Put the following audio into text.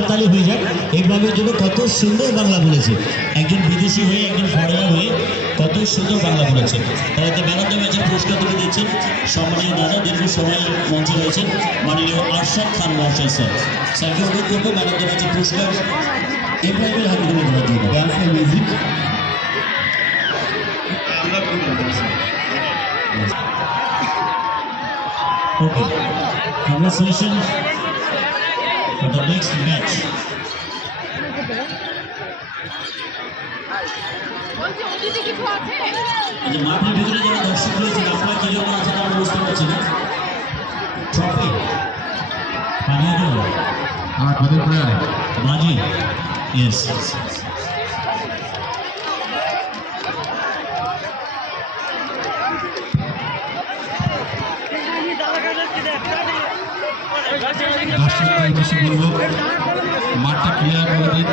হাততালি হয়ে যায়। এই ক্লাবের জন্য কত সুন্দর বাংলা বলেছে, একজন বিদেশি হয়ে একজন ফরেনার হয়ে কত সুন্দর বাংলা বলেছে। তারা একটা ম্যান অফ দ্য ম্যাচের পুরস্কার তুলে দিচ্ছেন সম্মানীয় দাদা, দীর্ঘ সময় মঞ্চে রয়েছেন মাননীয় আরশাদ খান মহাশয় স্যার। স্যারকে অনুরোধ করবো ম্যান অফ দ্য ম্যাচের পুরস্কার এমপ্লয়মেন্ট হাতে তুলে দেওয়ার জন্য। Dance and music. Okay, congratulations for the next match. মাঠের ভিতরে যারা দর্শক রয়েছেন আপনারা কি জন্য আছেন আমরা বুঝতে পারছি না। ট্রফি পানিয়ে গেল আর তাদের প্রায় বাজি, ইয়েস দর্শকদের উদ্দেশ্যে বলবো মাঠটা ক্লিয়ার করে দিন।